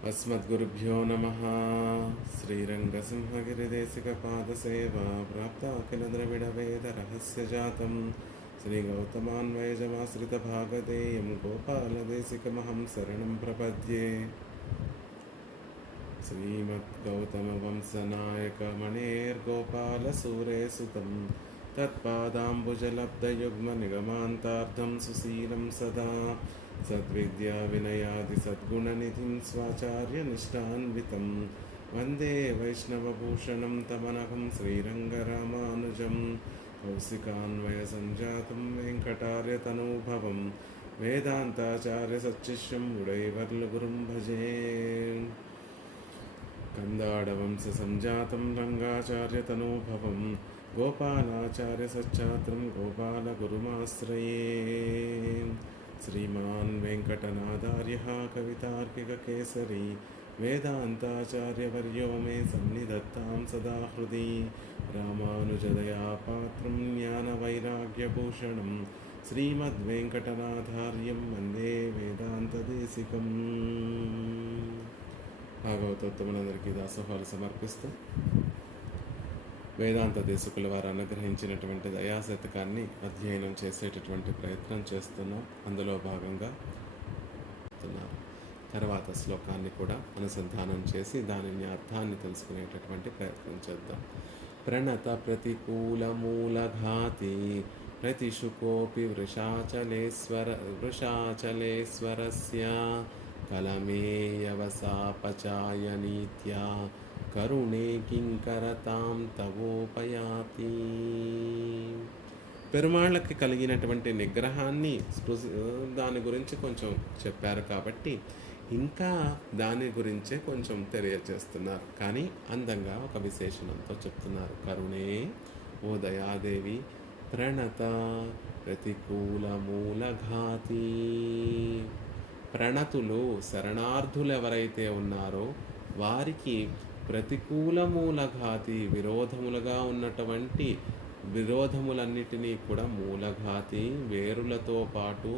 अस्मद्गुरुभ्यो नमः। श्रीरङ्गसिंहगिरिदेशिकपादसेवा प्राप्ता किल द्रविडवेदरहस्यजातं श्रीगौतमान्वयजमाश्रितभागधेयं गोपालदेशिकमहं शरणं प्रपद्ये। श्रीमद्गौतमवंशनायकमणेर्गोपालसूरेसुतं तत्पादाम्बुजलब्धयुग्मनिगमान्तार्थं सुशीलं सदा सद्विद्याविनयादिसद्गुणनिधिं स्वाचार्यनिष्ठान्वितं वन्दे वैष्णवभूषणं तमनघं श्रीरङ्गरामानुजं कौशिकान्वयसञ्जातं वेङ्कटार्यतनूभवं वेदान्ताचार्यसच्शिष्यं गुडैवर्लुगुरुं भजे। कन्दाडवंशसञ्जातं रङ्गाचार्यतनूभवं गोपालाचार्यसच्छात्रं गोपालगुरुमाश्रये। श्रीमान् वेङ्कटनाथार्यः कवितार्किककेसरी वेदान्ताचार्यवर्यो मे सन्निधत्तां सदा हृदि। रामानुजदयापात्रं ज्ञानवैराग्यभूषणं श्रीमद्वेङ्कटनाथार्यं वन्दे वेदान्तदेशिकम्। భాగవతోత్తములందరికీ దాసోహాలు సమర్పిస్తూ వేదాంత దేశకుల వారు అనుగ్రహించినటువంటి దయాశతకాన్ని అధ్యయనం చేసేటటువంటి ప్రయత్నం చేస్తున్నాం. అందులో భాగంగా తర్వాత శ్లోకాన్ని కూడా అనుసంధానం చేసి దానిని అర్థాన్ని తెలుసుకునేటటువంటి ప్రయత్నం చేద్దాం. ప్రణత ప్రతికూల మూలఘాతి ప్రతిశుకోపి వృషాచలేశ్వరస్య కలమేయవసాపచాయ నీత్యా కరుణే కింకరతాం తవోపయాతి. పెరుమాళ్ళకి కలిగినటువంటి నిగ్రహాన్ని దాని గురించి కొంచెం చెప్పారు కాబట్టి ఇంకా దాని గురించే కొంచెం తెలియజేస్తున్నారు, కానీ అందంగా ఒక విశేషణంతో చెప్తున్నారు. కరుణే ఓ దయాదేవి ప్రణత ప్రతికూల మూలఘాతి. ప్రణతులు శరణార్థులు ఎవరైతే ఉన్నారో వారికి ప్రతికూల మూలఘాతి విరోధములుగా ఉన్నటువంటి విరోధములన్నిటినీ కూడా మూలఘాతి వేరులతో పాటు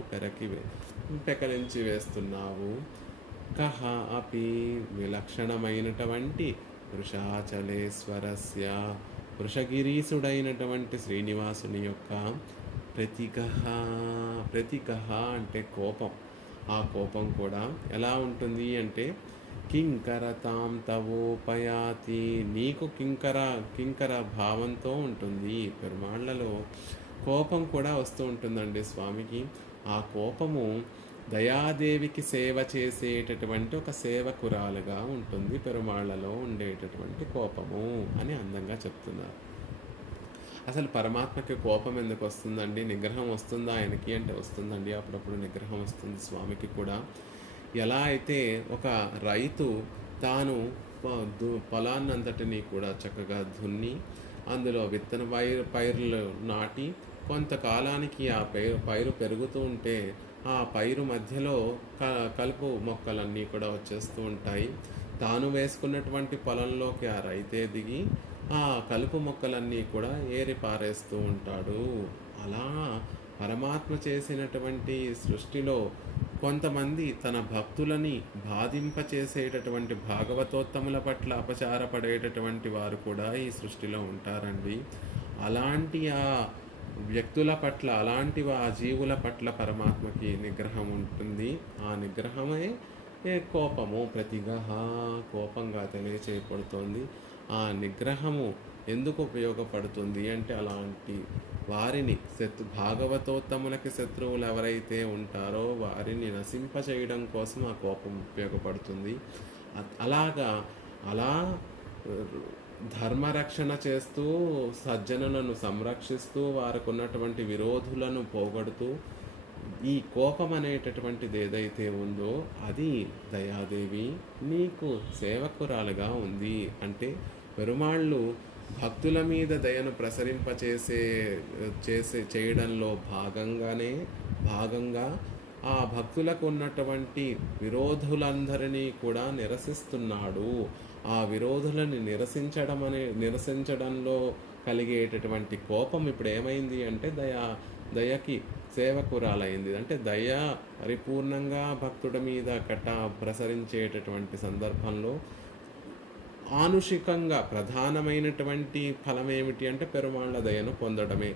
పెకలించి వేస్తున్నావు. కహ అపి విలక్షణమైనటువంటి వృషాచలేశ్వరస్య వృషగిరీసుడైనటువంటి శ్రీనివాసుని యొక్క ప్రతికహ అంటే కోపం. ఆ కోపం కూడా ఎలా ఉంటుంది అంటే కింకరతాం తవోపయాతి, నీకు కింకర భావంతో ఉంటుంది. పెరుమాళ్లలో కోపం కూడా వస్తూ ఉంటుందండి స్వామికి. ఆ కోపము దయాదేవికి సేవ చేసేటటువంటి ఒక సేవకురాలుగా ఉంటుంది. పెరుమాళ్లలో ఉండేటటువంటి కోపము అని అందంగా చెప్తున్నారు. అసలు పరమాత్మకి కోపం ఎందుకు వస్తుందండి? నిగ్రహం వస్తుందా ఆయనకి అంటే వస్తుందండి. అప్పుడప్పుడు నిగ్రహం వస్తుంది స్వామికి కూడా. ఎలా అయితే ఒక రైతు తాను పొలాన్నంతటినీ కూడా చక్కగా దున్ని అందులో విత్తన పైర్లు నాటి కొంతకాలానికి ఆ పైరు పెరుగుతూ ఉంటే ఆ పైరు మధ్యలో కలుపు మొక్కలన్నీ కూడా వచ్చేస్తూ ఉంటాయి. తాను వేసుకున్నటువంటి పొలంలోకి ఆ రైతే దిగి ఆ కలుపు మొక్కలన్నీ కూడా ఏరి పారేస్తూ ఉంటాడు. అలా పరమాత్మ చేసినటువంటి సృష్టిలో కొంతమంది తన భక్తులని బాధింపచేసేటటువంటి భాగవతోత్తముల పట్ల అపచారపడేటటువంటి వారు కూడా ఈ సృష్టిలో ఉంటారండి. అలాంటి ఆ వ్యక్తుల పట్ల, అలాంటి ఆ జీవుల పట్ల పరమాత్మకి నిగ్రహం ఉంటుంది. ఆ నిగ్రహమే కోపము, కోపంగా తెలియచేయబడుతోంది. ఆ నిగ్రహము ఎందుకు ఉపయోగపడుతుంది అంటే అలాంటి వారిని భాగవతోత్తములకి శత్రువులు ఎవరైతే ఉంటారో వారిని నశింపచేయడం కోసం ఆ కోపం ఉపయోగపడుతుంది. అలా ధర్మరక్షణ చేస్తూ సజ్జనులను సంరక్షిస్తూ వారికి ఉన్నటువంటి విరోధులను పోగొడుతూ ఈ కోపం అనేటటువంటిది ఏదైతే ఉందో అది దయాదేవి నీకు సేవకురాలుగా ఉంది. అంటే పెరుమాళ్ళు భక్తుల మీద దయను చేయడంలో భాగంగా ఆ భక్తులకు ఉన్నటువంటి విరోధులందరినీ కూడా నిరసిస్తున్నాడు. ఆ విరోధులని నిరసించడంలో కలిగేటటువంటి కోపం ఇప్పుడు ఏమైంది అంటే దయకి సేవకురాలైంది. అంటే దయ పరిపూర్ణంగా భక్తుడి మీద ప్రసరించేటటువంటి సందర్భంలో ఆనుషికంగా ప్రధానమైనటువంటి ఫలం ఏమిటి అంటే పెరుమాళ్ళ దయను పొందడమే.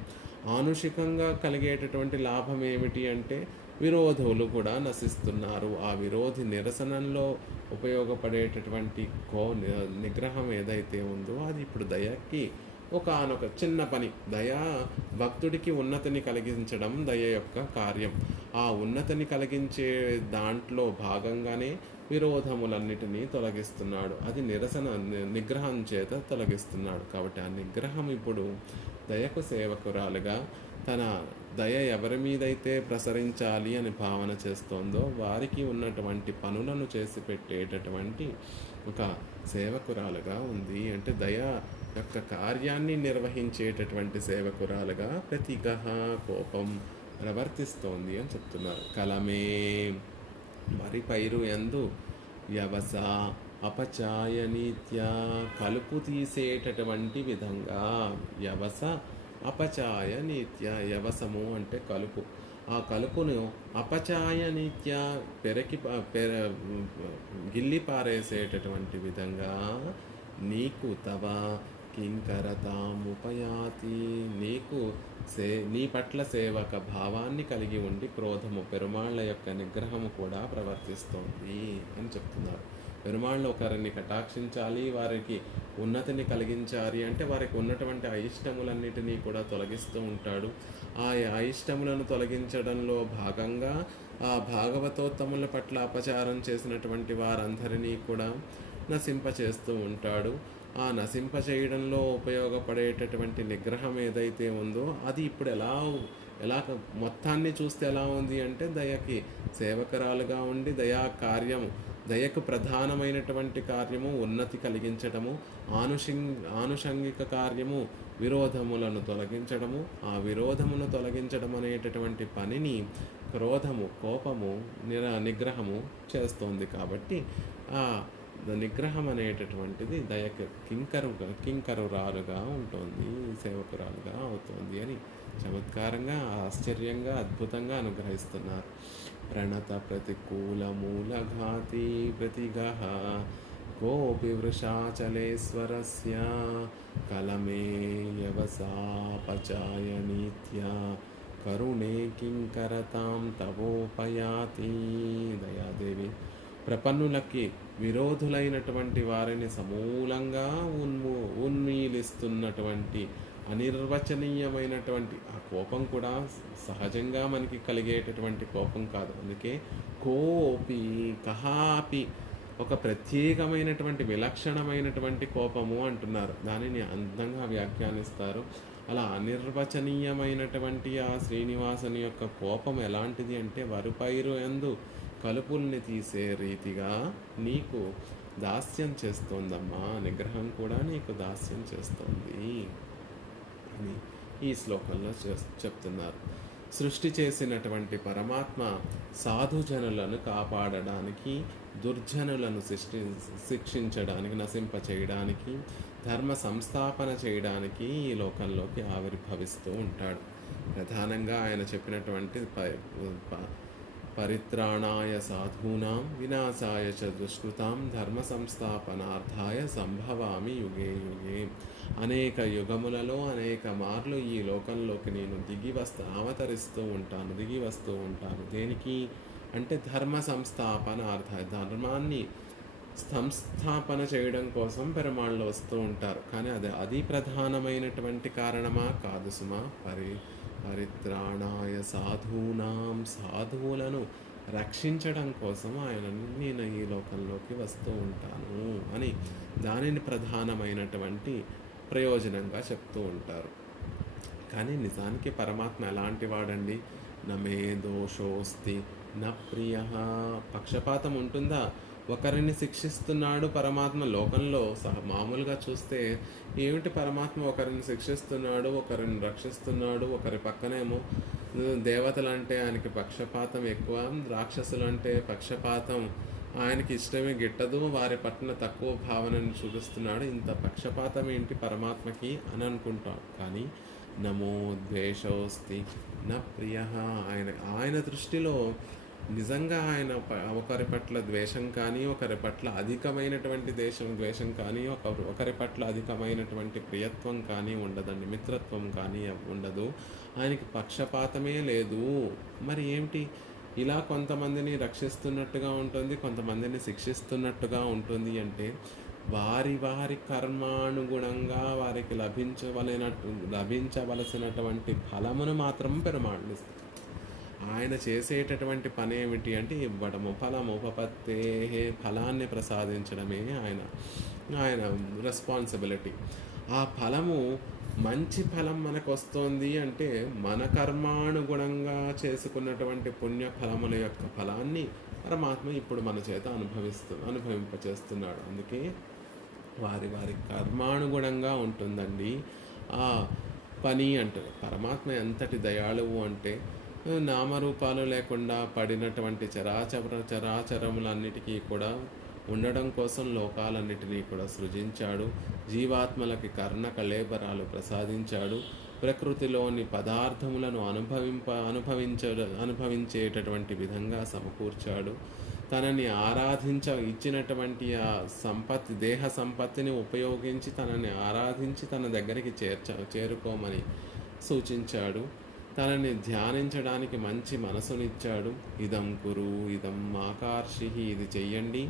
ఆనుషికంగా కలిగేటటువంటి లాభం ఏమిటి అంటే విరోధులు కూడా నశిస్తున్నారు. ఆ విరోధి నిరసనంలో ఉపయోగపడేటటువంటి నిగ్రహం ఏదైతే ఉందో అది ఇప్పుడు దయకి ఒకానొక చిన్న పని. దయ భక్తుడికి ఉన్నతిని కలిగించడం దయ యొక్క కార్యం. ఆ ఉన్నతిని కలిగించే దాంట్లో భాగంగానే విరోధములన్నిటినీ తొలగిస్తున్నాడు. అది నిగ్రహం చేత తొలగిస్తున్నాడు. కాబట్టి ఆ నిగ్రహం ఇప్పుడు దయకు సేవకురాలుగా తన దయ ఎవరి మీదైతే ప్రసరించాలి అని భావన చేస్తోందో వారికి ఉన్నటువంటి పనులను చేసి పెట్టేటటువంటి ఒక సేవకురాలుగా ఉంది. అంటే దయ యొక్క కార్యాన్ని నిర్వహించేటటువంటి సేవకురాలుగా ప్రతిగహ కోపం ప్రవర్తిస్తోంది అని చెప్తున్నారు. కలమే వరి పైరు యందు వ్యవస అపచాయ నీత్య కలుపు తీసేటటువంటి విధంగా వ్యవస అపచాయ నీత్య. యవసము అంటే కలుపు. ఆ కలుపును అపచాయ నీత్య గిల్లి పారేసేటటువంటి విధంగా నీకు తవ కింకరతాముపయాతి నీకు నీ పట్ల సేవక భావాన్ని కలిగి ఉండి క్రోధము పెరుమాళ్ళ యొక్క నిగ్రహము కూడా ప్రవర్తిస్తోంది అని చెప్తున్నారు. పెరుమాళ్ళు ఒకరిని కటాక్షించాలి, వారికి ఉన్నతిని కలిగించాలి అంటే వారికి ఉన్నటువంటి అయిష్టములన్నిటినీ కూడా తొలగిస్తూ ఉంటాడు. ఆ అయిష్టములను తొలగించడంలో భాగంగా ఆ భాగవతోత్తముల పట్ల అపచారం చేసినటువంటి వారందరినీ కూడా నశింపచేస్తూ ఉంటాడు. ఆ నశింపచేయడంలో ఉపయోగపడేటటువంటి నిగ్రహం ఏదైతే ఉందో అది ఇప్పుడు ఎలా మొత్తాన్ని చూస్తే ఎలా ఉంది అంటే దయకి సేవకరాలుగా ఉండి దయకు ప్రధానమైనటువంటి కార్యము ఉన్నతి కలిగించడము, ఆనుషంగిక కార్యము విరోధములను తొలగించడము. ఆ విరోధమును తొలగించడం అనేటటువంటి పనిని క్రోధము కోపము నిగ్రహము చేస్తోంది. కాబట్టి ఆ నిగ్రహం అనేటటువంటిది దయకు కింకరురాలుగా ఉంటుంది, సేవకురాలుగా అవుతుంది అని చమత్కారంగా ఆశ్చర్యంగా అద్భుతంగా అనుగ్రహిస్తున్నారు. ప్రణత ప్రతికూల మూలఘాతి ప్రతిగహ కోపి వృషాచలేశ్వరస్య కలమే యవసాపచాయ నీత్య కరుణే కింకరతాం తవోపయాతి. దయాదేవి ప్రపన్నులకి విరోధులైనటువంటి వారిని సమూలంగా ఉన్మీలిస్తున్నటువంటి అనిర్వచనీయమైనటువంటి ఆ కోపం కూడా సహజంగా మనకి కలిగేటటువంటి కోపం కాదు. అందుకే కోపి కహాపి ఒక ప్రత్యేకమైనటువంటి విలక్షణమైనటువంటి కోపము అంటున్నారు. దానిని అందంగా వ్యాఖ్యానిస్తారు. అలా అనిర్వచనీయమైనటువంటి ఆ శ్రీనివాసుని యొక్క కోపం ఎలాంటిది అంటే వరుపైరు యందు కలుపుల్ని తీసే రీతిగా నీకు దాస్యం చేస్తోందమ్మా. నిగ్రహం కూడా నీకు దాస్యం చేస్తోంది అని ఈ శ్లోకంలో చెప్తున్నారు. సృష్టి చేసినటువంటి పరమాత్మ సాధుజనులను కాపాడడానికి, దుర్జనులను శిక్షించడానికి, నశింపచేయడానికి, ధర్మ సంస్థాపన చేయడానికి ఈ లోకంలోకి ఆవిర్భవిస్తూ ఉంటాడు. ప్రధానంగా ఆయన చెప్పినటువంటి పరిత్రాణాయ సాధూనాం వినాశాయ చ దుష్కృతాం ధర్మ సంస్థాపనార్థాయ సంభవామి యుగే యుగే. అనేక యుగములలో అనేక మార్లు ఈ లోకంలోకి నేను దిగి వస్తూ ఉంటాను. దేనికి అంటే ధర్మ సంస్థాపనార్థాయ, ధర్మాన్ని సంస్థాపన చేయడం కోసం పెరుమాళ్ళు వస్తూ ఉంటారు. కానీ అది ప్రధానమైనటువంటి కారణమా కాదు సుమా. పరిత్రాణాయ సాధూనాం, సాధువులను రక్షించడం కోసం నేను ఈ లోకంలోకి వస్తూ ఉంటాను అని దానిని ప్రధానమైనటువంటి ప్రయోజనంగా చెప్తూ ఉంటారు. కానీ నిజానికి పరమాత్మ ఎలాంటి వాడండి? నమే దోషోస్తి న ప్రియ. పక్షపాతం ఉంటుందా? ఒకరిని శిక్షిస్తున్నాడు పరమాత్మ లోకంలో మామూలుగా చూస్తే ఏమిటి పరమాత్మ ఒకరిని శిక్షిస్తున్నాడు, ఒకరిని రక్షిస్తున్నాడు, ఒకరి పక్కనేమో దేవతలు అంటే ఆయనకి పక్షపాతం ఎక్కువ, రాక్షసులు అంటే పక్షపాతం ఆయనకి ఇష్టమే గిట్టదు, వారి పట్ల తక్కువ భావనను చూపిస్తున్నాడు. ఇంత పక్షపాతం ఏంటి పరమాత్మకి అని అనుకుంటాం. కానీ నమో ద్వేషోస్తి న ప్రియ. ఆయన ఆయన దృష్టిలో నిజంగా ఆయన ఒకరి పట్ల ద్వేషం కానీ, ఒకరి పట్ల అధికమైనటువంటి ద్వేషం కానీ, ఒకరి పట్ల అధికమైనటువంటి ప్రియత్వం కానీ ఉండదండి, మిత్రత్వం కానీ ఉండదు. ఆయనకి పక్షపాతమే లేదు. మరి ఏమిటి, ఇలా కొంతమందిని రక్షిస్తున్నట్టుగా ఉంటుంది, కొంతమందిని శిక్షిస్తున్నట్టుగా ఉంటుంది అంటే వారి వారి కర్మానుగుణంగా వారికి లభించవలసినటువంటి ఫలమును మాత్రం పెరుమాళిస్తుంది. ఆయన చేసేటటువంటి పని ఏమిటి అంటే ఇవ్వడము, ఫలముపపత్తే, ఫలాన్ని ప్రసాదించడమే ఆయన ఆయన రెస్పాన్సిబిలిటీ. ఆ ఫలము మంచి ఫలం మనకు వస్తుంది అంటే మన కర్మానుగుణంగా చేసుకున్నటువంటి పుణ్య ఫలముల యొక్క ఫలాన్ని పరమాత్మ ఇప్పుడు మన చేత అనుభవింపచేస్తున్నాడు. అందుకే వారి వారి కర్మానుగుణంగా ఉంటుందండి ఆ పని. అంటే పరమాత్మ ఎంతటి దయాళువు అంటే నామరూపాలు లేకుండా పడినటువంటి చరాచరములన్నిటికీ కూడా ఉండడం కోసం లోకాలన్నిటినీ కూడా సృజించాడు. జీవాత్మలకి కర్ణ కళేబరాలు ప్రసాదించాడు. ప్రకృతిలోని పదార్థములను అనుభవించేటటువంటి విధంగా సమకూర్చాడు. తనని ఇచ్చినటువంటి ఆ దేహ సంపత్తిని ఉపయోగించి తనని ఆరాధించి తన దగ్గరికి చేరుకోమని సూచించాడు. తనని ధ్యానించడానికి మంచి మనసునిచ్చాడు. ఇదం కురు ఇదం ఆకర్షి, ఇది చెయ్యండి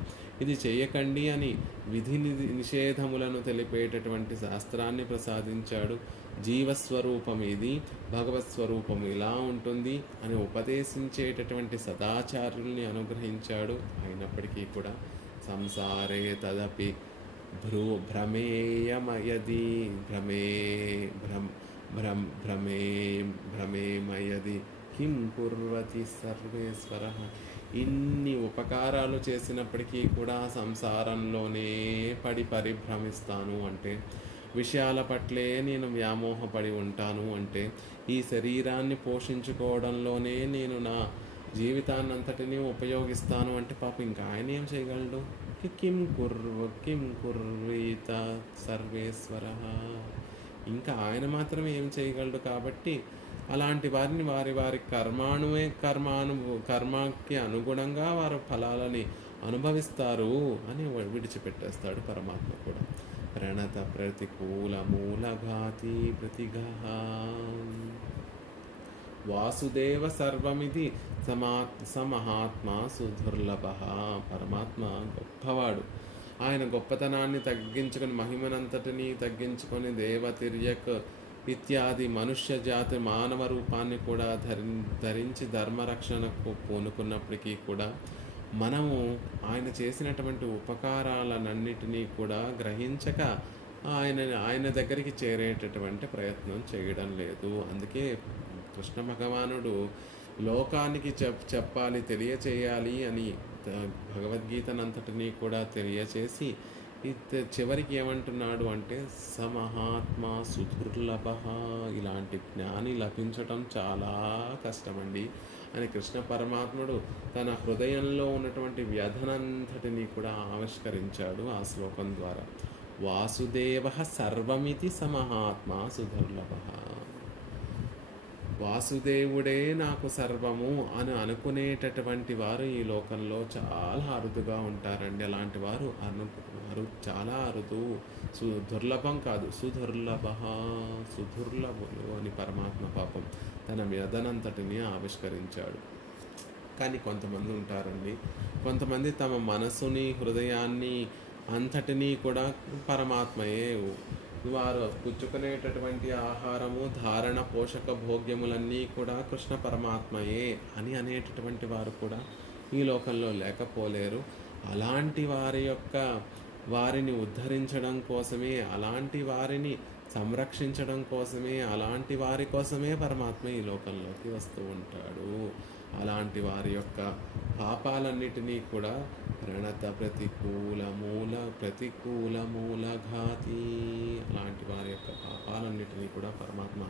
ఇది చెయ్యకండి అని విధి నిషేధములను తెలిపేటటువంటి శాస్త్రాన్ని ప్రసాదించాడు. జీవస్వరూపం ఇది, భగవత్ స్వరూపం ఇలా ఉంటుంది అని ఉపదేశించేటటువంటి సదాచార్యుల్ని అనుగ్రహించాడు. అయినప్పటికీ కూడా సంసారే తదపి భ్రమేయమయది భ్రమేమయది కిం కుర్వతి సర్వేశ్వర. ఇన్ని ఉపకారాలు చేసినప్పటికీ కూడా సంసారంలోనే పరిభ్రమిస్తాను అంటే, విషయాల పట్లే నేను వ్యామోహపడి ఉంటాను అంటే, ఈ శరీరాన్ని పోషించుకోవడంలోనే నేను నా జీవితాన్నంతటినీ ఉపయోగిస్తాను అంటే పాప ఇంకా ఆయన ఏం చేయగలడు? కిం కుర్వీత సర్వేశ్వర. ఇంకా ఆయన మాత్రమే ఏం చేయగలడు. కాబట్టి అలాంటి వారిని వారి వారి కర్మకి అనుగుణంగా వారు ఫలాలని అనుభవిస్తారు అని విడిచిపెట్టేస్తాడు పరమాత్మ కూడా. ప్రణత ప్రతికూల మూలఘాతి ప్రతిఘ వాసుదేవ సర్వమిది సమహాత్మ సుదుర్లభ. పరమాత్మ గొప్పవాడు. ఆయన గొప్పతనాన్ని తగ్గించుకొని, మహిమనంతటిని తగ్గించుకొని దేవతిర్యక్ ఇత్యాది మనుష్య జాతి మానవ రూపాన్ని కూడా ధరించి ధర్మరక్షణకు పూనుకున్నప్పటికీ కూడా మనము ఆయన చేసినటువంటి ఉపకారాలన్నిటినీ కూడా గ్రహించక ఆయన దగ్గరికి చేరేటటువంటి ప్రయత్నం చేయడం లేదు. అందుకే కృష్ణ భగవానుడు లోకానికి చెప్పాలి, తెలియచేయాలి అని భగవద్గీతనంతటినీ కూడా తెలియచేసి చివరికి ఏమంటున్నాడు అంటే సమహాత్మ సుదుర్లభ. ఇలాంటి జ్ఞాని లభించటం చాలా కష్టమండి అని కృష్ణ పరమాత్ముడు తన హృదయంలో ఉన్నటువంటి వ్యధనంతటినీ కూడా ఆవిష్కరించాడు ఆ శ్లోకం ద్వారా. వాసుదేవ సర్వమితి సమహాత్మ సుదుర్లభ. వాసుదేవుడే నాకు సర్వము అని అనుకునేటటువంటి వారు ఈ లోకంలో చాలా అరుదుగా ఉంటారండి. అలాంటి వారు చాలా అరుదు, దుర్లభం కాదు, సుదుర్లభులు అని పరమాత్మ పాపం తన వ్యధనంతటిని ఆవిష్కరించాడు. కానీ కొంతమంది ఉంటారండి, కొంతమంది తమ మనసుని హృదయాన్ని అంతటినీ కూడా పరమాత్మయే, వారు పుచ్చుకునేటటువంటి ఆహారము, ధారణ, పోషక భోగ్యములన్నీ కూడా కృష్ణ పరమాత్మయే అని అనేటటువంటి వారు కూడా ఈ లోకంలో లేకపోలేరు. అలాంటి వారిని ఉద్ధరించడం కోసమే, అలాంటి వారిని సంరక్షించడం కోసమే, అలాంటి వారి కోసమే పరమాత్మ ఈ లోకంలోకి వస్తూ ఉంటాడు. అలాంటి వారి యొక్క పాపాలన్నిటినీ కూడా ప్రణత ప్రతికూల మూలఘాతి, అలాంటి వారి యొక్క పాపాలన్నిటినీ కూడా పరమాత్మ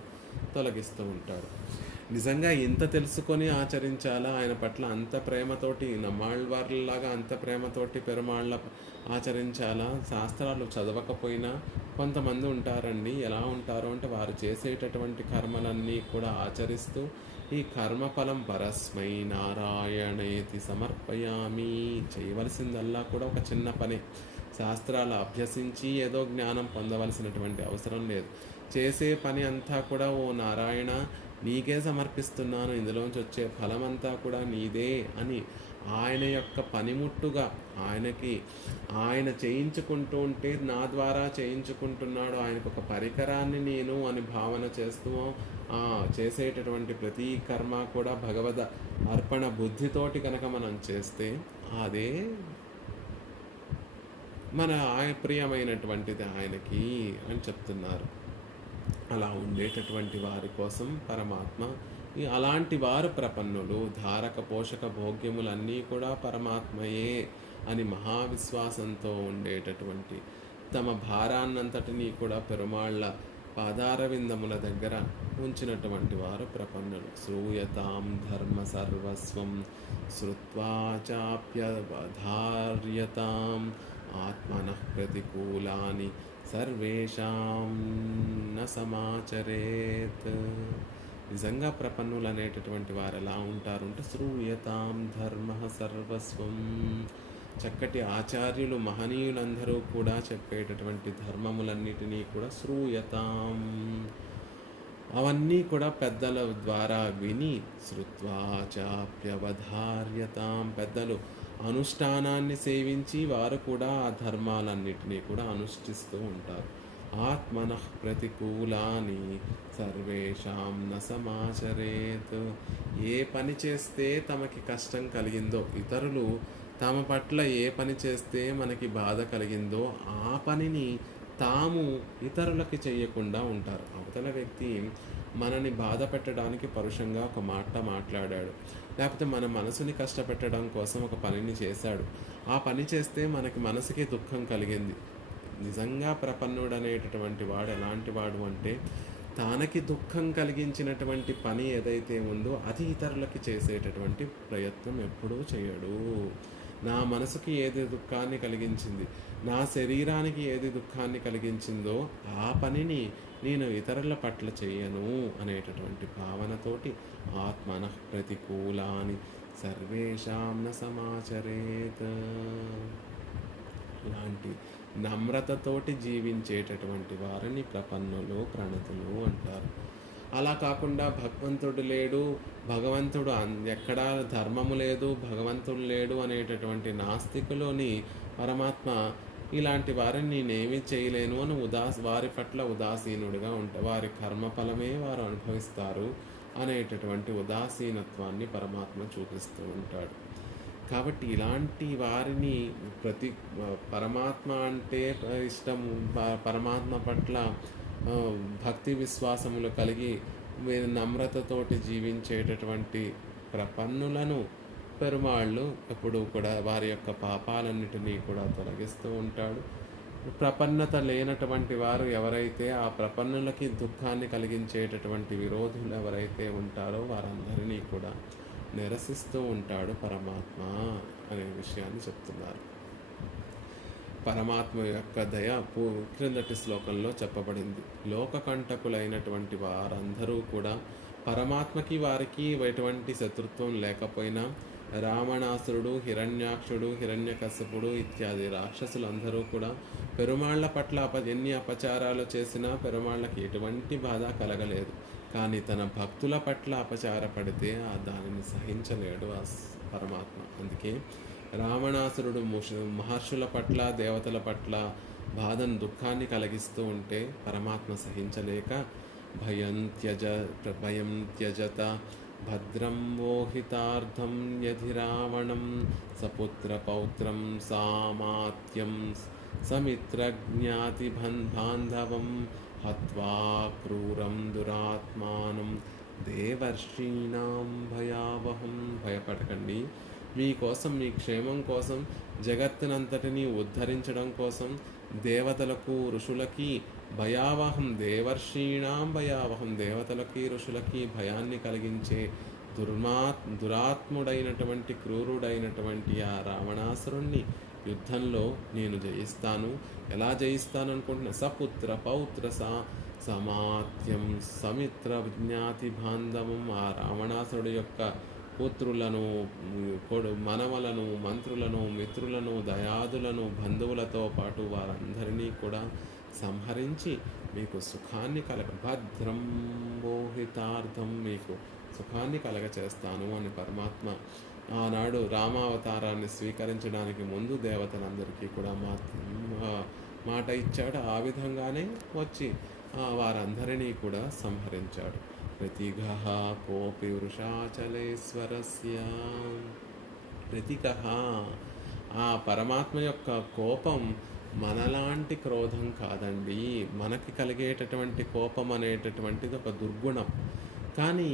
తొలగిస్తూ ఉంటాడు. నిజంగా ఇంత తెలుసుకొని ఆచరించాలా? ఆయన పట్ల అంత ప్రేమతోటి నమ్మాళ్ళవార్లలాగా అంత ప్రేమతోటి పెరుమాళ్ళ ఆచరించాలా? శాస్త్రాలు చదవకపోయినా కొంతమంది ఉంటారండి. ఎలా ఉంటారు అంటే వారు చేసేటటువంటి కర్మలన్నీ కూడా ఆచరిస్తూ ఈ కర్మఫలం పరస్మై నారాయణేతి సమర్పయామి. చేయవలసిందల్లా కూడా ఒక చిన్న పని. శాస్త్రాలు అభ్యసించి ఏదో జ్ఞానం పొందవలసినటువంటి అవసరం లేదు. చేసే పని అంతా కూడా ఓ నారాయణ నీకే సమర్పిస్తున్నాను, ఇందులోంచి వచ్చే ఫలమంతా కూడా నీదే అని ఆయన యొక్క పనిముట్టుగా ఆయన చేయించుకుంటూ ఉంటే నా ద్వారా చేయించుకుంటున్నాడు, ఆయనకు ఒక పరికరాన్ని నేను అని భావన చేస్తూ చేసేటటువంటి ప్రతి కర్మ కూడా భగవద్ అర్పణ బుద్ధితోటి కనుక మనం చేస్తే అదే మన ప్రియమైనటువంటిది ఆయనకి అని చెప్తున్నారు. అలా ఉండేటటువంటి వారి కోసం పరమాత్మ అలాంటి వారు ప్రపన్నులు. ధారక పోషక భోగ్యములన్నీ కూడా పరమాత్మయే అని మహావిశ్వాసంతో ఉండేటటువంటి తమ భారాన్నంతటినీ కూడా పెరుమాళ్ళ పాదారవిందముల దగ్గర ఉంచినటువంటి వారు ప్రపన్నులు. శ్రూయతాం ధర్మ సర్వస్వం శ్రుత్వా చాప్యవధార్యతాం ఆత్మనః ప్రతికూలాని సర్వేషాం న సమాచరేత్. నిజంగా ప్రపన్నులు అనేటటువంటి వారు ఎలా ఉంటారు అంటే శ్రూయతాం ధర్మ సర్వస్వం. చక్కటి ఆచార్యులు మహనీయులందరూ కూడా చెప్పేటటువంటి ధర్మములన్నిటినీ కూడా శ్రూయతాం, అవన్నీ కూడా పెద్దల ద్వారా విని శ్రుత్వాచాప్యవధార్యతాం, పెద్దలు అనుష్ఠానాన్ని సేవించి వారు కూడా ఆ ధర్మాలన్నిటినీ కూడా అనుష్ఠిస్తూ ఉంటారు. ఆత్మనః ప్రతికూలాని సర్వేషాం న సమాచరేత్. ఏ పని చేస్తే తమకి కష్టం కలిగిందో, ఇతరులు తమ పట్ల ఏ పని చేస్తే మనకి బాధ కలిగిందో ఆ పనిని తాము ఇతరులకి చేయకుండా ఉంటారు. అవతల వ్యక్తి మనని బాధ పెట్టడానికి పరుషంగా ఒక మాట మాట్లాడాడు, లేకపోతే మన మనసుని కష్టపెట్టడం కోసం ఒక పనిని చేశాడు. ఆ పని చేస్తే మనకి మనసుకి దుఃఖం కలిగింది. నిజంగా ప్రపన్నుడు అనేటటువంటి వాడు ఎలాంటి వాడు అంటే తనకి దుఃఖం కలిగించినటువంటి పని ఏదైతే ఉందో అది ఇతరులకి చేసేటటువంటి ప్రయత్నం ఎప్పుడూ చేయడు. నా మనసుకి ఏది దుఃఖాన్ని కలిగించింది, నా శరీరానికి ఏది దుఃఖాన్ని కలిగించిందో ఆ పనిని నేను ఇతరుల పట్ల చేయను అనేటటువంటి భావనతోటి ఆత్మనః ప్రతికూలాని సర్వేషాం న సమాచరేత్. ఇలాంటి నమ్రతతోటి జీవించేటటువంటి వారిని ప్రపన్నులు ప్రణతులు అంటారు. అలా కాకుండా భగవంతుడు లేడు, భగవంతుడు ఎక్కడా ధర్మము లేదు, భగవంతుడు లేడు అనేటటువంటి నాస్తికులోని పరమాత్మ ఇలాంటి వారిని నేనేమీ చేయలేను అని వారి పట్ల ఉదాసీనుడిగా ఉంటారు. వారి కర్మఫలమే వారు అనుభవిస్తారు అనేటటువంటి ఉదాసీనత్వాన్ని పరమాత్మ చూపిస్తూ ఉంటాడు. కాబట్టి ఇలాంటి వారిని పరమాత్మ అంటే ఇష్టము, పరమాత్మ పట్ల భక్తి విశ్వాసములు కలిగి నమ్రతతోటి జీవించేటటువంటి ప్రపన్నులను పెరుమాళ్ళు ఎప్పుడూ కూడా వారి యొక్క పాపాలన్నిటినీ కూడా తొలగిస్తూ ఉంటాడు. ప్రపన్నత లేనటువంటి వారు ఎవరైతే ఆ ప్రపన్నులకి దుఃఖాన్ని కలిగించేటటువంటి విరోధులు ఎవరైతే ఉంటారో వారందరినీ కూడా నిరసిస్తూ ఉంటాడు పరమాత్మ అనే విషయాన్ని చెప్తున్నారు. పరమాత్మ యొక్క దయ క్రిందటి శ్లోకంలో చెప్పబడింది. లోకకంటకులైనటువంటి వారందరూ కూడా పరమాత్మకి వారికి ఎటువంటి శత్రుత్వం లేకపోయినా రావణాసురుడు, హిరణ్యాక్షుడు, హిరణ్యకశపుడు ఇత్యాది రాక్షసులందరూ కూడా పెరుమాళ్ల పట్ల ఎన్ని అపచారాలు చేసినా పెరుమాళ్ళకి ఎటువంటి బాధ కలగలేదు. కానీ తన భక్తుల పట్ల అపచారపడితే దానిని సహించలేడు ఆ పరమాత్మ. అందుకే రావణాసురుడు మహర్షుల పట్ల, దేవతల పట్ల బాధను, దుఃఖాన్ని కలిగిస్తూ ఉంటే పరమాత్మ సహించలేక భయం త్యజత భద్రం మోహితార్థం యధి రావణం సపుత్ర పౌత్రం సామాత్యం సమిత్రజ్ఞాతి బాంధవం హత్వా క్రూరం దురాత్మానం దేవర్షీణాం భయావహం. భయపడకండి, మీకోసం, మీ క్షేమం కోసం జగత్తునంతటిని ఉద్ధరించడం కోసం దేవతలకు ఋషులకి భయావహం, దేవర్షీణాం భయావహం, దేవతలకి ఋషులకి భయాన్ని కలిగించే దురాత్ముడైనటువంటి క్రూరుడైనటువంటి ఆ రావణాసురుణ్ణి యుద్ధంలో నేను జయిస్తాను. ఎలా జయిస్తాను అనుకుంటున్నా? సపుత్ర పౌత్ర సమాత్యం సమిత్ర విజ్ఞాతి బాంధవం. ఆ రావణాసురుడు యొక్క పుత్రులను, మనవలను, మంత్రులను, మిత్రులను, దయాదులను, బంధువులతో పాటు వారందరినీ కూడా సంహరించి మీకు సుఖాన్ని భద్రం మోహితార్థం, మీకు సుఖాన్ని కలగచేస్తాను అని పరమాత్మ ఆనాడు రామావతారాన్ని స్వీకరించడానికి ముందు దేవతలందరికీ కూడా మాట ఇచ్చాడు. ఆ విధంగానే వచ్చి వారందరినీ కూడా సంహరించాడు. ప్రతిఘః కోపి వృషాచలేశ్వరస్య. ప్రతిఘః, ఆ పరమాత్మ యొక్క కోపం మనలాంటి క్రోధం కాదండి. మనకి కలిగేటటువంటి కోపం అనేటటువంటిది ఒక దుర్గుణం. కానీ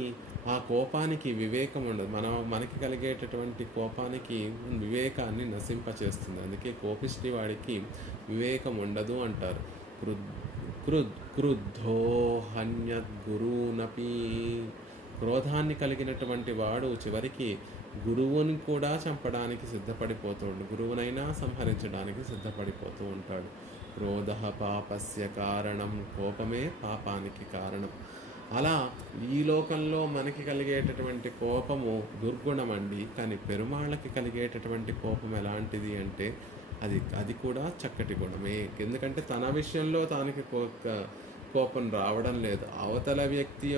ఆ కోపానికి వివేకం ఉండదు. మనకి కలిగేటటువంటి కోపానికి వివేకాన్ని నశింపచేస్తుంది. అందుకే కోపిష్టి వాడికి వివేకం ఉండదు అంటారు. క్రుద్ధో హన్యద్గురునపి. క్రోధాన్ని కలిగినటువంటి వాడు చివరికి గురువుని కూడా చంపడానికి సిద్ధపడిపోతాడు. గురువునైనా సంహరించడానికి సిద్ధపడిపోతూ ఉంటాడు. క్రోధ పాపస్య కారణం. కోపమే పాపానికి కారణం. అలా ఈ లోకంలో మనకి కలిగేటటువంటి కోపము దుర్గుణం అండి. కానీ పెరుమాళ్ళకి కలిగేటటువంటి కోపం ఎలాంటిది అంటే అది కూడా చక్కటి గుణమే. ఎందుకంటే తన విషయంలో తానికి కోపం రావడం లేదు, అవతల వ్యక్తి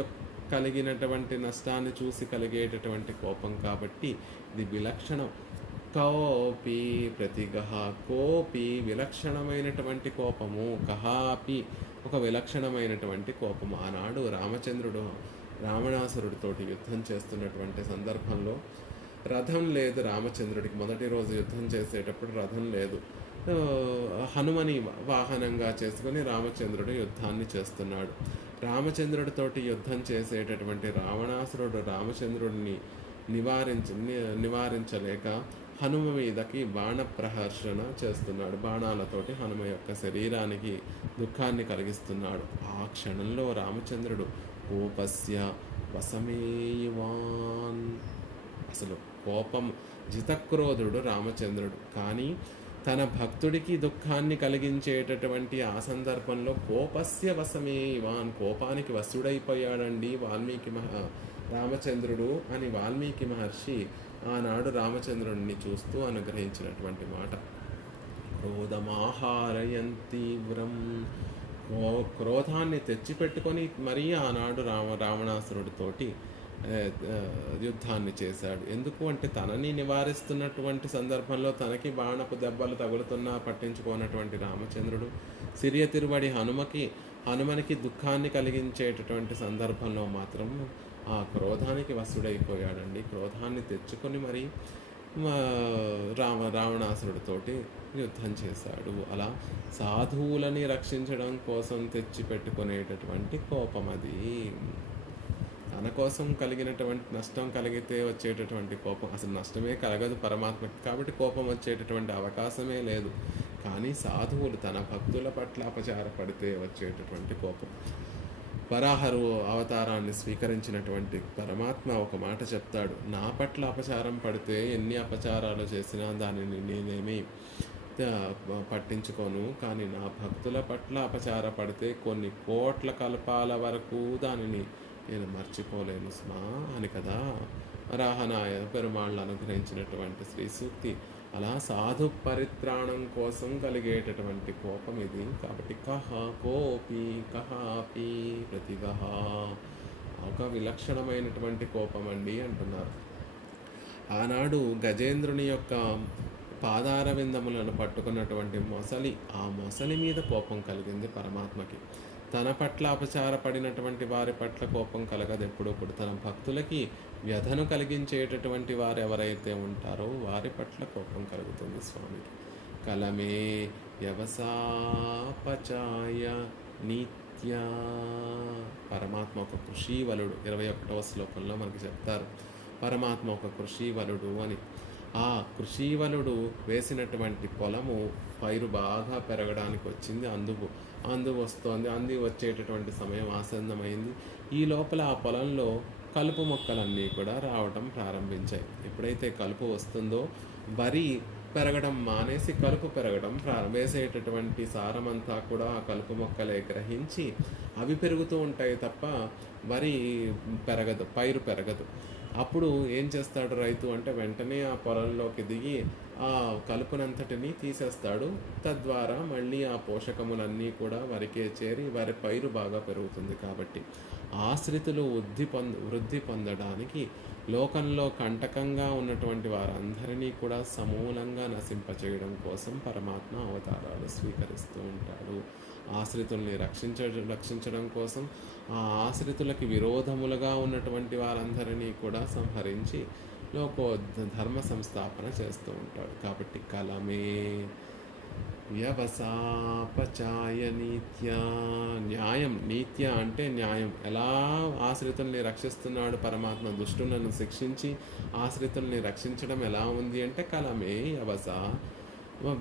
కలిగినటువంటి నష్టాన్ని చూసి కలిగేటటువంటి కోపం కాబట్టి ఇది విలక్షణం. కోపి ప్రతిగహ. కోపి విలక్షణమైనటువంటి కోపము, కహాపి ఒక విలక్షణమైనటువంటి కోపము. ఆనాడు రామచంద్రుడు రావణాసురుడితోటి యుద్ధం చేస్తున్నటువంటి సందర్భంలో రథం లేదు రామచంద్రుడికి. మొదటి రోజు యుద్ధం చేసేటప్పుడు రథం లేదు. హనుమని వాహనంగా చేసుకుని రామచంద్రుడు యుద్ధాన్ని చేస్తున్నాడు. రామచంద్రుడితోటి యుద్ధం చేసేటటువంటి రావణాసురుడు రామచంద్రుడిని నివారించలేక హనుమ మీదకి బాణ ప్రహర్షణ చేస్తున్నాడు. బాణాలతోటి హనుమ యొక్క శరీరానికి దుఃఖాన్ని కలిగిస్తున్నాడు. ఆ క్షణంలో రామచంద్రుడు కోపస్య వసమేయువాన్. అసలు కోపం జితక్రోధుడు రామచంద్రుడు. కానీ తన భక్తుడికి దుఃఖాన్ని కలిగించేటటువంటి ఆ సందర్భంలో కోపస్య వసమేవాన్, కోపానికి వశుడైపోయాడండి రామచంద్రుడు అని వాల్మీకి మహర్షి ఆనాడు రామచంద్రుడిని చూస్తూ అనుగ్రహించినటువంటి మాట. క్రోధమాహారయం తీవ్రం. క్రోధాన్ని తెచ్చిపెట్టుకొని మరీ ఆనాడు రావణాసురుడితోటి యుద్ధాన్ని చేశాడు. ఎందుకు అంటే తనని నివారిస్తున్నటువంటి సందర్భంలో తనకి బాణపు దెబ్బలు తగులుతున్నా పట్టించుకోనటువంటి రామచంద్రుడు సిరియ తిరుబడి హనుమనికి దుఃఖాన్ని కలిగించేటటువంటి సందర్భంలో మాత్రం ఆ క్రోధానికి వశుడైపోయాడండి. క్రోధాన్ని తెచ్చుకొని మరి రావణాసురుడితోటి యుద్ధం చేశాడు. అలా సాధువులని రక్షించడం కోసం తెచ్చిపెట్టుకునేటటువంటి కోపం అది. తన కోసం కలిగినటువంటి నష్టం కలిగితే వచ్చేటటువంటి కోపం, అసలు నష్టమే కలగదు పరమాత్మకి, కాబట్టి కోపం వచ్చేటటువంటి అవకాశమే లేదు. కానీ సాధువులు తన భక్తుల పట్ల అపచారపడితే వచ్చేటటువంటి కోపం. వరాహరు అవతారాన్ని స్వీకరించినటువంటి పరమాత్మ ఒక మాట చెప్తాడు, నా పట్ల అపచారం పడితే ఎన్ని అపచారాలు చేసినా దానిని నేనేమి పట్టించుకోను, కానీ నా భక్తుల పట్ల అపచార పడితే కొన్ని కోట్ల కల్పాల వరకు దానిని నేను మర్చిపోలేను స్మా అని కదా వరాహనాయ పెరుమాళ్ళు అనుగ్రహించినటువంటి శ్రీ సూక్తి. అలా సాధు పరిత్రాణం కోసం కలిగేటటువంటి కోపం ఇది. కాబట్టి కహాపి ప్రతిగహ ఒక విలక్షణమైనటువంటి కోపం అండి అంటున్నారు. ఆనాడు గజేంద్రుని యొక్క పాదార విందములను పట్టుకున్నటువంటి మొసలి, ఆ మొసలి మీద కోపం కలిగింది పరమాత్మకి. తన పట్ల అపచారపడినటువంటి వారి పట్ల కోపం కలగదు ఎప్పుడూ కూడా. తన భక్తులకి వ్యధను కలిగించేటటువంటి వారు ఎవరైతే ఉంటారో వారి పట్ల కోపం కలుగుతుంది స్వామికి. కలమే వ్యవసాపచాయ నిత్య. పరమాత్మ ఒక కృషీవలుడు. 21వ శ్లోకంలో మనకి చెప్తారు పరమాత్మ ఒక కృషీవలుడు అని. ఆ కృషీవలుడు వేసినటువంటి పొలము పైరు బాగా పెరగడానికి వచ్చింది. అందు వస్తోంది. అంది వచ్చేటటువంటి సమయం ఆసన్నమైంది. ఈ లోపల ఆ పొలంలో కలుపు మొక్కలన్నీ కూడా రావటం ప్రారంభించాయి. ఎప్పుడైతే కలుపు వస్తుందో వరి పెరగడం మానేసి కలుపు పెరగడం వేసేటటువంటి సారమంతా కూడా ఆ కలుపు మొక్కలే గ్రహించి అవి పెరుగుతూ ఉంటాయి తప్ప వరి పెరగదు, పైరు పెరగదు. అప్పుడు ఏం చేస్తాడు రైతు అంటే వెంటనే ఆ పొలంలోకి దిగి ఆ కలుపునంతటిని తీసేస్తాడు. తద్వారా మళ్ళీ ఆ పోషకములన్నీ కూడా వరికే చేరి వరి పైరు బాగా పెరుగుతుంది. కాబట్టి ఆశ్రితులు వృద్ధి పొందడానికి లోకంలో కంటకంగా ఉన్నటువంటి వారందరినీ కూడా సమూలంగా నశింపచేయడం కోసం పరమాత్మ అవతారాలు స్వీకరిస్తూ ఉంటాడు. ఆశ్రితుల్ని రక్షించడం కోసం ఆ ఆశ్రితులకి విరోధములుగా ఉన్నటువంటి వారందరినీ కూడా సంహరించి ధర్మ సంస్థాపన చేస్తూ ఉంటాడు. కాబట్టి కలమే వ్యవసాపచాయ నీత్య, న్యాయం. నీత్య అంటే న్యాయం. ఎలా ఆశ్రితుల్ని రక్షిస్తున్నాడు పరమాత్మ, దుష్టులను శిక్షించి ఆశ్రితుల్ని రక్షించడం ఎలా ఉంది అంటే కలమే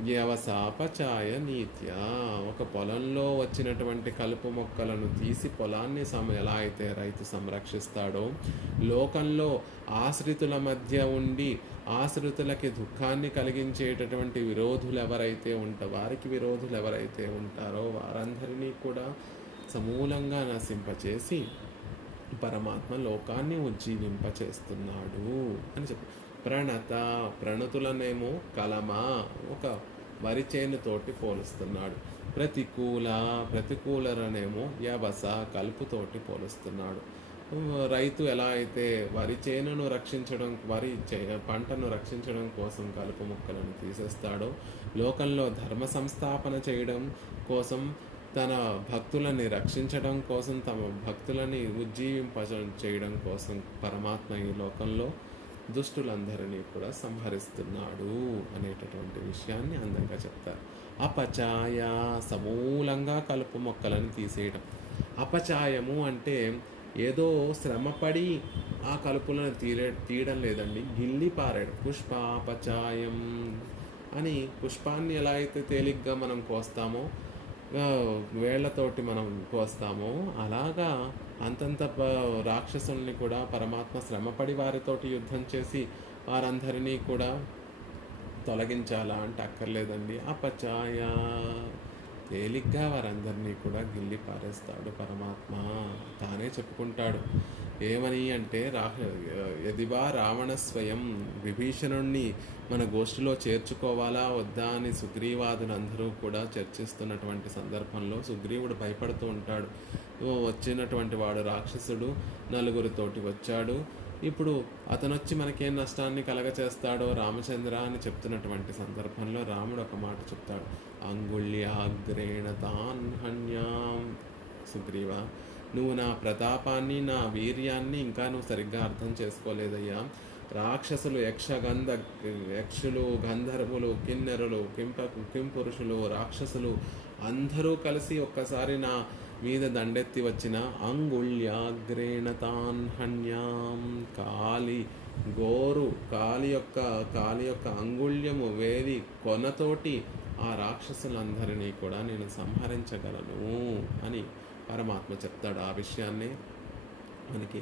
వ్యవసాపచాయ నీత్య. ఒక పొలంలో వచ్చినటువంటి కలుపు మొక్కలను తీసి పొలాన్ని ఎలా అయితే రైతు సంరక్షిస్తాడో, లోకంలో ఆశ్రితుల మధ్య ఉండి ఆశ్రితులకి దుఃఖాన్ని కలిగించేటటువంటి వారికి విరోధులు ఎవరైతే ఉంటారో వారందరినీ కూడా సమూలంగా నశింపచేసి పరమాత్మ లోకాన్ని ఉజ్జీవింపచేస్తున్నాడు అని చెప్పి ప్రణతులనేమో కలమ ఒక వరి చేనుతోటి పోలుస్తున్నాడు. ప్రతికూలరనేమో యవస కలుపుతోటి పోలుస్తున్నాడు. రైతు ఎలా అయితే వరి చేనును పంటను రక్షించడం కోసం కలుపు మొక్కలను తీసేస్తాడో, లోకంలో ధర్మ సంస్థాపన చేయడం కోసం తన భక్తులని రక్షించడం కోసం తమ భక్తులని చేయడం కోసం పరమాత్మ ఈ లోకంలో దుష్టులందరినీ కూడా సంహరిస్తున్నాడు అనేటటువంటి విషయాన్ని అందంగా చెప్తారు. అపచాయ సమూలంగా కలుపు మొక్కలను తీసేయడం. అపచాయము అంటే ఏదో శ్రమపడి ఆ కలుపులను తీయడం లేదండి, గిల్లి పారాడు. పుష్పాపచాయం అని పుష్పాన్ని ఎలా అయితే తేలిగ్గా మనం కోస్తామో, వేళ్లతోటి మనం కోస్తామో, అలాగా అంతంత రాక్షసుల్ని కూడా పరమాత్మ శ్రమపడి వారితోటి యుద్ధం చేసి వారందరినీ కూడా తొలగించాలా అంటే అక్కర్లేదండి. అపచాయ తేలిగ్గా వారందరినీ కూడా గిల్లి పారేస్తాడు పరమాత్మ. తానే చెప్పుకుంటాడు ఏమని అంటే, యదివా రావణ స్వయం విభీషణుణ్ణి మన గోష్ఠిలో చేర్చుకోవాలా వద్దా అని సుగ్రీవాదులందరూ కూడా చర్చిస్తున్నటువంటి సందర్భంలో సుగ్రీవుడు భయపడుతూ ఉంటాడు. వచ్చినటువంటి వాడు రాక్షసుడు, నలుగురితోటి వచ్చాడు, ఇప్పుడు అతను వచ్చి మనకేం నష్టాన్ని కలగచేస్తాడో రామచంద్ర అని చెప్తున్నటువంటి సందర్భంలో రాముడు ఒక మాట చెప్తాడు. అంగుళ్యాగ్రేణ తాన్ హన్యాం. సుగ్రీవ, నువ్వు నా ప్రతాపాన్ని నా వీర్యాన్ని ఇంకా నువ్వు సరిగ్గా అర్థం చేసుకోలేదయ్యా. రాక్షసులు యక్షులు గంధర్వులు కిన్నెరులు కింపురుషులు రాక్షసులు అందరూ కలిసి ఒక్కసారి నా మీద దండెత్తి వచ్చిన అంగుళ్యాగ్రేణ తాన్ హన్యాం. కాలి యొక్క అంగుళ్యము వేలి కొనతోటి ఆ రాక్షసులందరినీ కూడా నేను సంహరించగలను అని పరమాత్మ చెప్తాడు. ఆ విషయాన్ని మనకి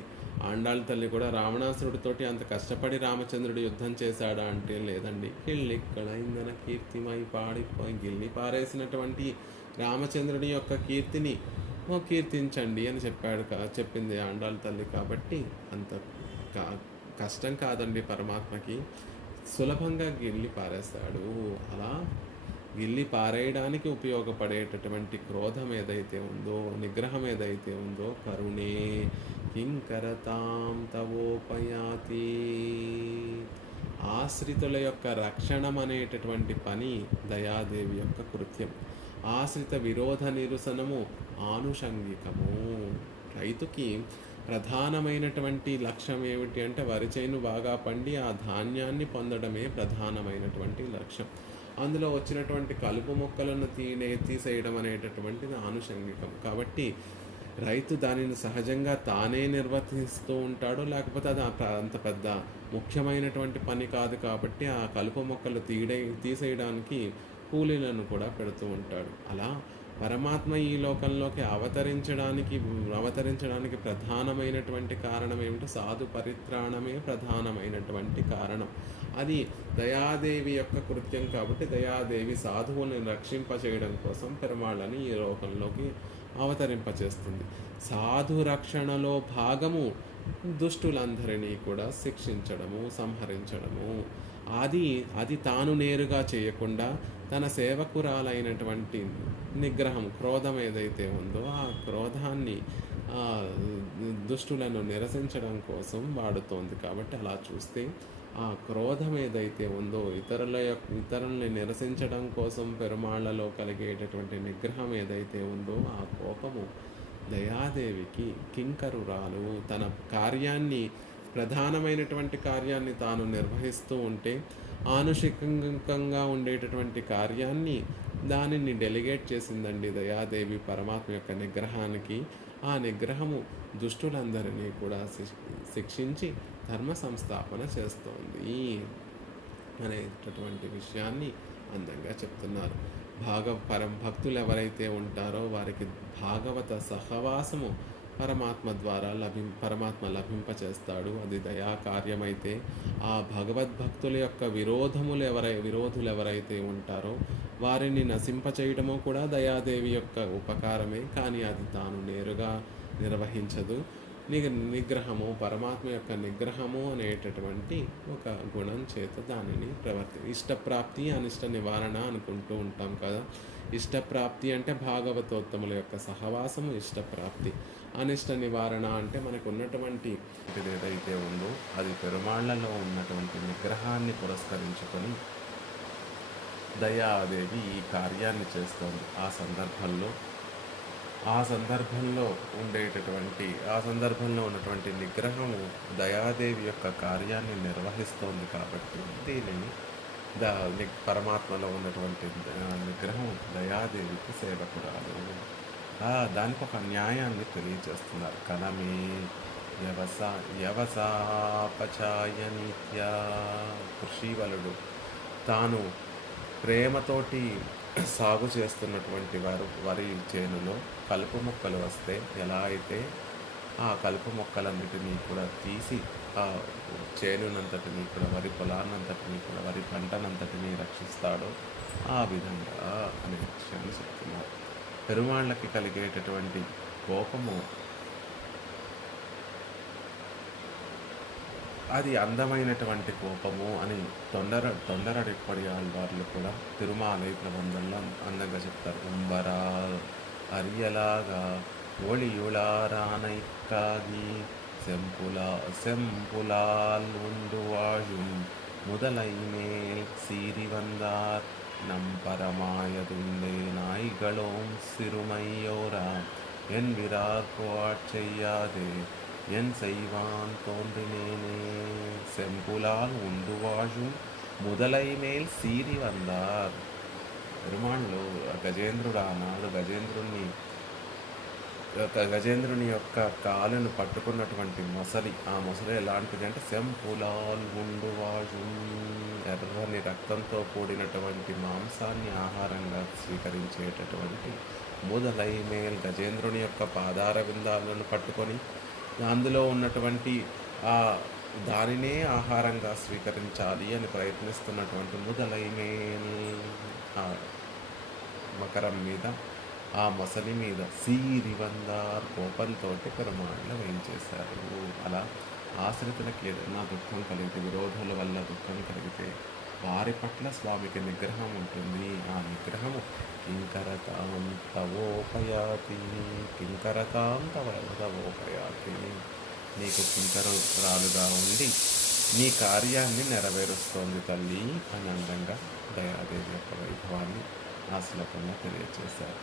ఆండాళ్ళ తల్లి కూడా రావణాసురుడితోటి అంత కష్టపడి రామచంద్రుడు యుద్ధం చేశాడా అంటే లేదండి. కిళ్ళిక్కడ ఇందన కీర్తిమై పాడిపోయి గిల్లి పారేసినటువంటి రామచంద్రుడి యొక్క కీర్తిని కీర్తించండి అని చెప్పింది ఆండాళ్ళ తల్లి. కాబట్టి అంత కష్టం కాదండి పరమాత్మకి, సులభంగా గిల్లి పారేస్తాడు. అలా గిల్లి పారేయడానికి ఉపయోగపడేటటువంటి క్రోధం ఏదైతే ఉందో, నిగ్రహం ఏదైతే ఉందో, కరుణే కింకరతాం తవోపయాతి. ఆశ్రితుల యొక్క రక్షణం అనేటటువంటి పని దయాదేవి యొక్క కృత్యం. ఆశ్రిత విరోధ నిరసనము ఆనుషంగికము. రైతుకి ప్రధానమైనటువంటి లక్ష్యం ఏమిటి అంటే వరి చేను బాగా పండి ఆ ధాన్యాన్ని పొందడమే ప్రధానమైనటువంటి లక్ష్యం. అందులో వచ్చినటువంటి కలుపు మొక్కలను తీసేయడం అనేటటువంటిది ఆనుషంగికం. కాబట్టి రైతు దానిని సహజంగా తానే నిర్వర్తిస్తూ ఉంటాడు. లేకపోతే అది అంత పెద్ద ముఖ్యమైనటువంటి పని కాదు కాబట్టి ఆ కలుపు మొక్కలు తీసేయడానికి కూలీలను కూడా పెడుతూ ఉంటాడు. అలా పరమాత్మ ఈ లోకంలోకి అవతరించడానికి ప్రధానమైనటువంటి కారణం ఏమిటి? సాధు పరిత్రాణమే ప్రధానమైనటువంటి కారణం. అది దయాదేవి యొక్క కృత్యం కాబట్టి దయాదేవి సాధువులను రక్షింపచేయడం కోసం పెరుమాళ్ళని ఈ లోకంలోకి అవతరింపచేస్తుంది. సాధు రక్షణలో భాగము దుష్టులందరినీ కూడా శిక్షించడము, సంహరించడము. అది తాను నేరుగా చేయకుండా తన సేవకురాలైనటువంటి నిగ్రహం, క్రోధం ఏదైతే ఉందో ఆ క్రోధాన్ని దుష్టులను నిరసించడం కోసం వాడుతోంది. కాబట్టి అలా చూస్తే ఆ క్రోధం ఏదైతే ఉందో ఇతరుల్ని నిరసించడం కోసం పెరుమాళ్లలో కలిగేటటువంటి నిగ్రహం ఏదైతే ఉందో ఆ కోపము దయాదేవికి కింకరురాలు. తన కార్యాన్ని, ప్రధానమైనటువంటి కార్యాన్ని తాను నిర్వహిస్తూ ఉంటే ఆనుషికంగా ఉండేటటువంటి కార్యాన్ని దానిని డెలిగేట్ చేసిందండి దయాదేవి పరమాత్మ యొక్క నిగ్రహానికి. ఆ నిగ్రహము దుష్టులందరినీ కూడా శిక్షించి ధర్మ సంస్థాపన చేస్తోంది అనేటటువంటి విషయాన్ని అందంగా చెప్తున్నారు. భక్తులు ఎవరైతే ఉంటారో వారికి భాగవత సహవాసము పరమాత్మ లభింపచేస్తాడు. అది దయా కార్యమైతే ఆ భగవద్భక్తుల యొక్క విరోధులు ఎవరైతే ఉంటారో వారిని నశింపచేయడము కూడా దయాదేవి యొక్క ఉపకారమే. కానీ అది తాను నేరుగా నిర్వహించదు. నిగ్రహము, పరమాత్మ యొక్క నిగ్రహము అనేటటువంటి ఒక గుణం చేత దానిని ఇష్టప్రాప్తి, అనిష్ట నివారణ అనుకుంటూ ఉంటాం కదా. ఇష్టప్రాప్తి అంటే భాగవతోత్తముల యొక్క సహవాసము ఇష్టప్రాప్తి. అనిష్ట నివారణ అంటే మనకు ఉన్నటువంటి ఏదైతే ఉందో అది పెరుమాళ్లలో ఉన్నటువంటి నిగ్రహాన్ని పురస్కరించుకొని దయాదేవి ఈ కార్యాన్ని చేస్తోంది. ఆ సందర్భంలో ఉన్నటువంటి నిగ్రహము దయాదేవి యొక్క కార్యాన్ని నిర్వహిస్తోంది కాబట్టి దీనిని పరమాత్మలో ఉన్నటువంటి నిగ్రహం దయాదేవికి సేవకురాలు. దానికి ఒక న్యాయాన్ని తెలియజేస్తున్నారు. కనమే యవసాపచాయ నిత్య. కృషివలుడు తాను ప్రేమతోటి సాగు చేస్తున్నటువంటి వరి చేనులో కలుపు మొక్కలు వస్తే ఎలా అయితే ఆ కలుపు మొక్కలన్నిటినీ కూడా తీసి ఆ చేనునంతటినీ కూడా, వరి పొలాన్నంతటినీ కూడా, వరి పంటనంతటినీ రక్షిస్తాడో ఆ విధంగా అనే విషయాన్ని చెప్తున్నారు. పెరుమాళ్ళకి కలిగేటటువంటి కోపము అది అందమైనటువంటి కోపము అని తొండరడిప్పడి ఆళ్వార్లు కూడా తిరుమాలై ప్రబంధంలో అందంగా చెప్తారు. ఉంబరా అరియలాగా ஒளியுளாரானைக்காகி செம்புலால் உண்டு வாழும் முதலை மேல் சீறி வந்தார் நம் பரமாயதுள்ளே நாய்களோம் சிறுமையோரா என் விரார்க்கு ஆட்செய்யாதே என் செய்வான் தோன்றினேனே. செம்புலால் உண்டு வாழும் முதலை மேல் సీరి వందార్. పెరుమాళ్ళు గజేంద్రుడు ఆనాడు గజేంద్రుని యొక్క కాలును పట్టుకున్నటువంటి మొసలి, ఆ మొసలి ఎలాంటిది అంటే సెంపులాల్ ఉండు వాజు, ఎర్రని రక్తంతో కూడినటువంటి మాంసాన్ని ఆహారంగా స్వీకరించేటటువంటి మొదలై మేల్ గజేంద్రుని యొక్క పాదార విందాలను పట్టుకొని అందులో ఉన్నటువంటి దానినే ఆహారంగా స్వీకరించాలి అని ప్రయత్నిస్తున్నటువంటి మొదలై మేల్ మకరం మీద, ఆ మొసలి మీద సీరి వందార్ కోపంతో పెరుమాళ్ళు వేయించేశారు. అలా ఆశ్రితులకి ఏదైనా దుఃఖం కలిగితే, విరోధుల వల్ల దుఃఖం కలిగితే వారి పట్ల స్వామికి నిగ్రహం ఉంటుంది. ఆ నిగ్రహము కింకరతాం తవోపయాతి, నీకు కింకరాలుగా ఉండి నీ కార్యాన్ని నెరవేరుస్తోంది తల్లి అని అందంగా దయాదేవి యొక్క వైభవాన్ని ఆ శ్లోకంలో తెలియజేశారు.